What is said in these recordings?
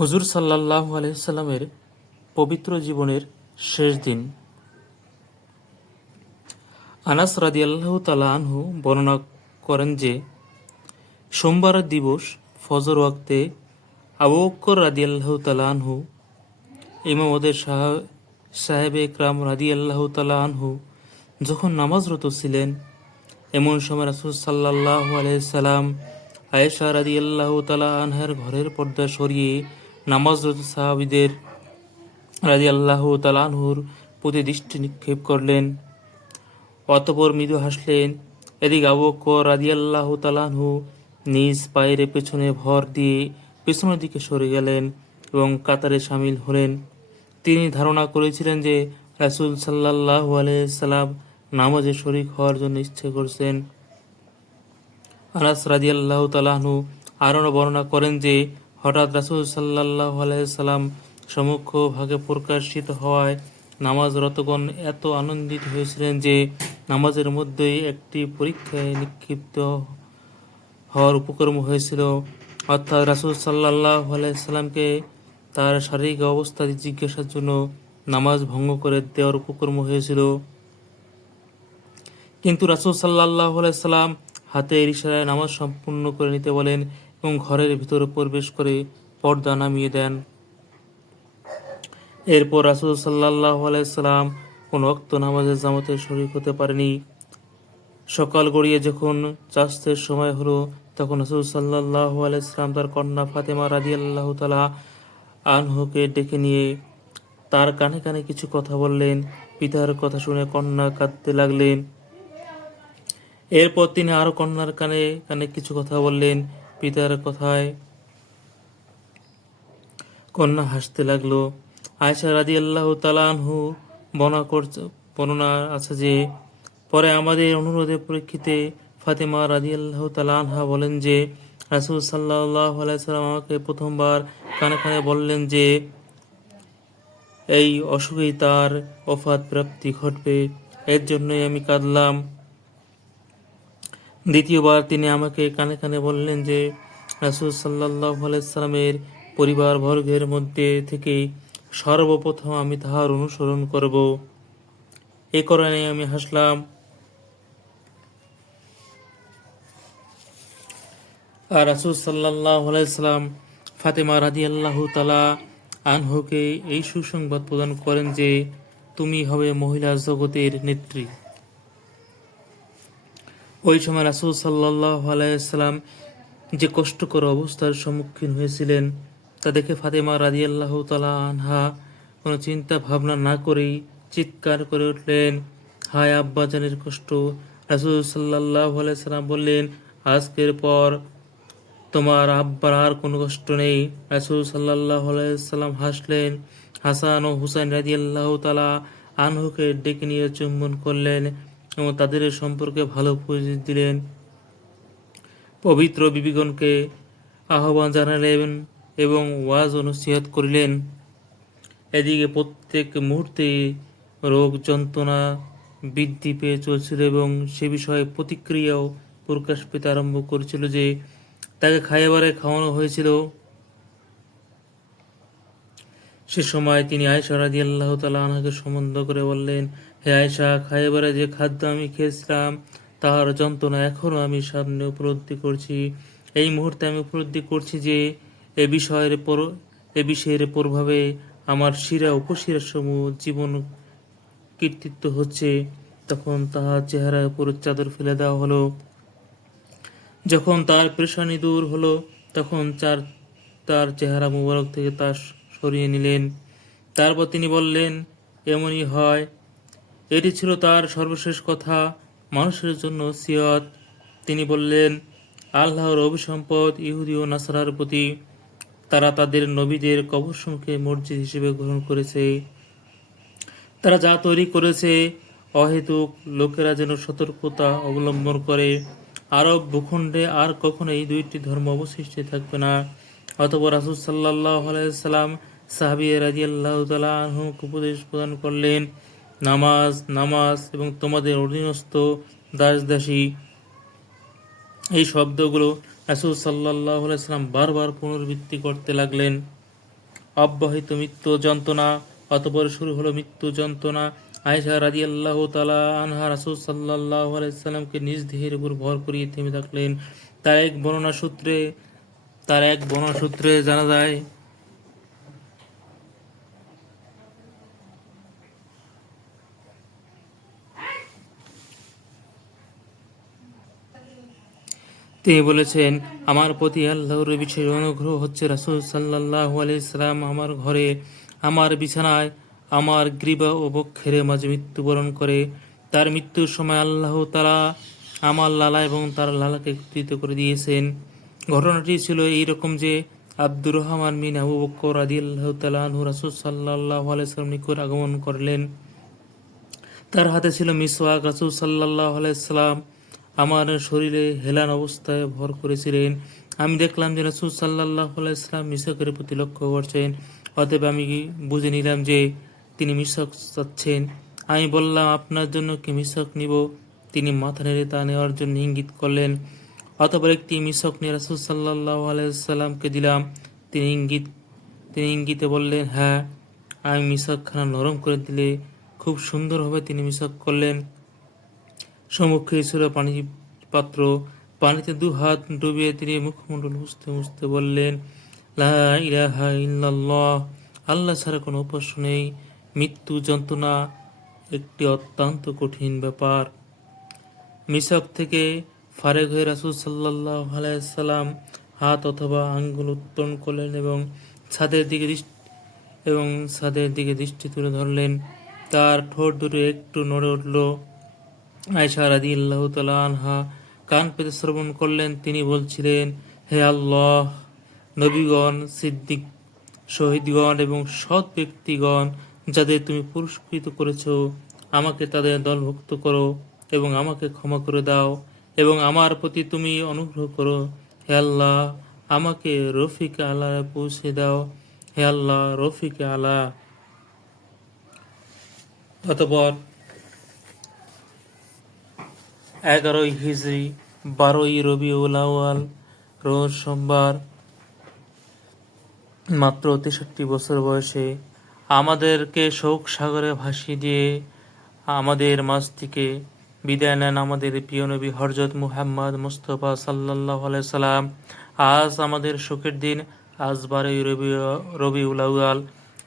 হুজুর সাল্লাল্লাহু আলাইহি ওয়াসাল্লামের পবিত্র জীবনের শেষ দিন। আনাস রাদিয়াল্লাহু তাআলা আনহু বর্ণনা করেন যে, সোমবার দিবস ফজর ওয়াক্তে আবু বকর রাদিয়াল্লাহু তাআলা আনহু ইমামদের সাহেবে ইকরাম রাদিয়াল্লাহু তাআলা আনহু যখন নামাজরত ছিলেন, এমন সময় রাসূল সাল্লাল্লাহু আলাইহি সাল্লাম আয়েশা রাদিয়াল্লাহু তাআলা আনহার ঘরের পর্দা সরিয়ে নামাজরত সাহাবীদের রাদিয়াল্লাহু তাআলা আনহুর প্রতি দৃষ্টি নিক্ষেপ করলেন। অতঃপর মৃদু হাসলেন। এদিকে আবু বকর রাদিয়াল্লাহু তাআলা আনহু নিজ পায়ের পেছনে ভর দিয়ে পেছনের দিকে সরে গেলেন এবং কাতারে শামিল হলেন। তিনি ধারণা করেছিলেন যে রাসূল সাল্লাল্লাহু আলাইহি সাল্লাম নামাজে শরীক হওয়ার জন্য ইচ্ছে করছেন। আনাস রাদিয়াল্লাহু তাআলা আনহু আরও বর্ণনা করেন যে, হঠাৎ রাসূল সাল্লাল্লাহু আলাইহি সাল্লাম সমক্ষ ভাগে প্রকাশিত হওয়ায় নামাজরতগণ এত আনন্দিত হয়েছিলেন যে নামাজের মধ্যেই একটি পরীক্ষায় নিক্ষিপ্ত হওয়ার উপক্রম হয়েছিল, অর্থাৎ রাসূল সাল্লাল্লাহু আলাইহি সাল্লামকে তার শারীরিক অবস্থা জিজ্ঞাসার জন্য নামাজ ভঙ্গ করে দেওয়ার উপক্রম হয়েছিল। কিন্তু রাসূল সাল্লাল্লাহু আলাইহি সাল্লাম হাতের ইশারায় নামাজ সম্পূর্ণ করে নিতে বলেন এবং ঘরের ভিতরে প্রবেশ করে পর্দা নামিয়ে দেন। এরপর রাসূল সাল্লাল্লাহু আলাইহি সাল্লাম কোন ওয়াক্ত নামাজের জামাতে শরীক হতে পারেনি। সকাল গড়িয়ে যখন চাষতের সময় হলো, তখন রাসূল সাল্লাল্লাহু আলাইহি সাল্লাম তার কন্যা ফাতেমা রাদিয়াল্লাহু তাআলা আনহুকে ডেকে নিয়ে তার কানে কানে কিছু কথা বললেন। পিতার কথা শুনে কন্যা কাঁদতে লাগলেন। এরপর তিনি আরো কন্যার কানে কানে কিছু কথা বললেন। পিতার কথায় কন্যা হাসতে লাগলো। আয়েশা রাদিয়াল্লাহু তাআলা আনহু বর্ণনা আছে যে, পরে আমাদের অনুরোধের প্রেক্ষিতে ফাতেমা রাদিয়াল্লাহু তাআলা আনহা বলেন যে, রাসূল সাল্লাল্লাহু আলাইহি সাল্লাম আমাকে প্রথমবার কানে কানে বললেন যে এই অসুখেই তার ওফাত প্রাপ্তি ঘটবে, এর জন্যই আমি কাঁদলাম। দ্বিতীয়বার তিনি আমাকে কানে কানে বললেন যে রাসূল সাল্লাল্লাহু আলাইহি সাল্লামের পরিবারবর্গের মধ্যে থেকে সর্বপ্রথম আমি তাহার অনুসরণ করব। এ কারণে আমি হাসলাম। আর রাসূল সাল্লাল্লাহু আলাইহি সাল্লাম ফাতেমা রাদিয়াল্লাহু তাআলা আনহুকে এই সুসংবাদ প্রদান করেন যে তুমি হবে মহিলা জগতের নেত্রী। ওই সময় রাসূল সাল্লাল্লাহু আলাইহি সাল্লাম যে কষ্টকর অবস্থার সম্মুখীন হয়েছিলেন তা দেখে ফাতেমা রাদিয়াল্লাহু তাআলা আনহা কোনো চিন্তা ভাবনা না করেই চিৎকার করে উঠলেন, হায় আব্বাজানের কষ্ট। রাসূল সাল্লাল্লাহু আলাইহি সাল্লাম বললেন, আজকের পর তোমার আব্বার আর কোনো কষ্ট নেই। রাসূল সাল্লাল্লাহু আলাইহি সাল্লাম হাসলেন। হাসান ও হুসাইন রাদিয়াল্লাহু তাআলা আনহুকে ডেকে নিয়ে চুম্বন করলেন এবং তাদের সম্পর্কে ভালো পরিচয় দিলেন। পবিত্র বিবিগণকে আহ্বান জানালেন এবং ওয়াজ ও নসিহত করিলেন। এদিকে প্রত্যেক মুহূর্তে রোগ যন্ত্রণা বৃদ্ধি পেয়ে চলছিল এবং সে বিষয়ে প্রতিক্রিয়াও প্রকাশ পেতে আরম্ভ করেছিল যে তাকে খাইবারে খাওয়ানো হয়েছিল। সে সময় তিনি আয়েশা রাদিয়াল্লাহু তাআলা আনহাকে সম্বোধন করে বললেন, হে আয়েশা, খাইবারে যে খাদ্য আমি খেয়েছিলাম তাহার যন্ত্রণা এখনও আমি সামনে উপলব্ধি করছি। এই মুহূর্তে আমি উপলব্ধি করছি যে এ বিষয়ের প্রভাবে আমার শিরা উপশিরা সমূহ জীবন কীর্তিত্ব হচ্ছে। তখন তাহার চেহারার উপর চাদর ফেলে দেওয়া হলো। যখন তার পেরেশানি দূর হলো, তখন তার চেহারা মুবারক থেকে তা সরিয়ে নিলেন। তারপর তিনি বললেন, এমনই হয়। এটি ছিল তার সর্বশেষ কথা, মানুষের জন্য নসিহত। তিনি বললেন, আল্লাহর অভিসম্পদ ইহুদি ও নাসারার প্রতি। তারা তাদের নবীদের কবরসমূহকে মসজিদ হিসেবে গ্রহণ করেছে। তারা যা তৈরি করেছে অহেতুক লোকেরা যেন সতর্কতা অবলম্বন করে। আরব ভূখণ্ডে আর কখনো এই দুইটি ধর্ম অবশিষ্ট থাকবে না। অতঃপর রাসূল সাল্লাল্লাহু আলাইহি সাল্লাম সাহাবী রাদিয়াল্লাহু তাআলা আনহুকে উপদেশ প্রদান করলেন, নামাজ নামাজ এবং তোমাদের অধীনস্থ দাস-দাসী। এই শব্দগুলো রাসূল সাল্লাল্লাহু আলাইহি সাল্লাম বারবার পুনরাবৃত্তি করতে লাগলেন। অব্যাহত মৃত্যু যন্ত্রণা। অতঃপর শুরু হলো মৃত্যু যন্ত্রণা। আয়েশা রাদিয়াল্লাহু তাআলা আনহা রাসূল সাল্লাল্লাহু আলাইহি সাল্লামকে নিজ দেহের উপর ভর করিয়ে থেমে থাকলেন। তার এক বর্ণনা সূত্রে জানা যায়, তিনি বলেছেন, আমার প্রতি আল্লাহর বিশেষ অনুগ্রহ হচ্ছে রাসূল সাল্লাল্লাহু আলাইহি সাল্লাম আমার ঘরে, আমার বিছানায়, আমার গ্রীবা ও বক্ষের মাঝে মৃত্যুবরণ করে। তার মৃত্যুর সময় আল্লাহ তাআলা আমার লালা এবং তার লালাকে একত্রিত করে দিয়েছেন। ঘটনাটি ছিল এইরকম যে, আব্দুর রহমান বিন আবু বকর রাদিয়াল্লাহু তাআলা আনহু রাসূল সাল্লাল্লাহু আলাইহি সাল্লাম নিকট আগমন করলেন। তার হাতে ছিল মিসওয়াক। রাসূল সাল্লাল্লাহু আলাইহি সাল্লাম আমার শরীরে হেলান অবস্থায় ভর করেছিলেন। আমি দেখলাম যে রাসূল সাল্লাল্লাহু আলাইহি সাল্লাম মিসওয়াকের প্রতি লক্ষ্য করছেন। অতএব আমি বুঝে নিলাম যে তিনি মিসওয়াক চাচ্ছেন। আমি বললাম, আপনার জন্য কি মিসওয়াক নিব? তিনি মাথা নেড়ে তা নেওয়ার জন্য ইঙ্গিত করলেন। অতঃপর একটি মিসওয়াক নিয়ে রাসূল সাল্লাল্লাহু আলাইহি সাল্লামকে দিলাম। তিনি ইঙ্গিতে বললেন, হ্যাঁ। আমি মিসওয়াকখানা নরম করে দিলে খুব সুন্দর হবে। তিনি মিসওয়াক করলেন। সম্মুখে ছিল পানির পাত্র। পানিতে 2 হাত ডুবিয়ে তিনি মুখমণ্ডল মুছতে মুছতে বললেন, লা ইলাহা ইল্লাল্লাহ, আল্লাহ ছাড়া কোনো উপাস্য নেই। মৃত্যু যন্ত্রণা একটি অত্যন্ত কঠিন ব্যাপার। মিসওয়াক থেকে ফারেক হয়ে রাসূল সাল্লাল্লাহু আলাইহি সাল্লাম হাত অথবা আঙ্গুল উত্তোলন করলেন এবং ছাদের দিকে দৃষ্টি তুলে ধরলেন। তার ঠোঁট দুটো একটু নড়ে উঠল। আয়েশা রাদিয়াল্লাহু তাআলা আনহা কান পেতে শ্রবণ করলেন। তিনি বলছিলেন, হে আল্লাহ, নবীগণ, সিদ্দিক, শহীদগণ এবং সৎ ব্যক্তিগণ যাদের তুমি পুরস্কৃত করেছ, আমাকে তাদের দলভুক্ত করো এবং আমাকে ক্ষমা করে দাও এবং আমার প্রতি তুমি অনুগ্রহ করো। হে আল্লাহ, আমাকে রফিকে আলা পৌঁছে দাও। হে আল্লাহ, রফিকে আলা। অতঃপর 11ই হিজরি 12ই রবিউল আউয়াল রোজ সোমবার মাত্র 63 বছর বয়সে আমাদেরকে শোক সাগরে ভাসিয়ে দিয়ে আমাদের মাঝ থেকে বিদায় নেন আমাদের প্রিয় নবী হযরত মুহাম্মদ মুস্তাফা সাল্লাল্লাহু আলাইহি সাল্লাম। আজ আমাদের শোকের দিন। আজ 12ই রবিউল আউয়াল।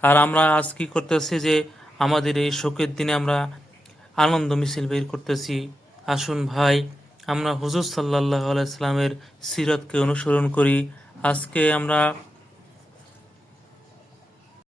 আর আমরা আজ কি করতেছি যে আমাদের এই শোকের দিনে আমরা আনন্দ মিছিল বের করতেছি। আসুন ভাই, আমরা হুজুর সাল্লাল্লাহু আলাইহি সাল্লামের সিরাতকে অনুসরণ করি। আজকে আমরা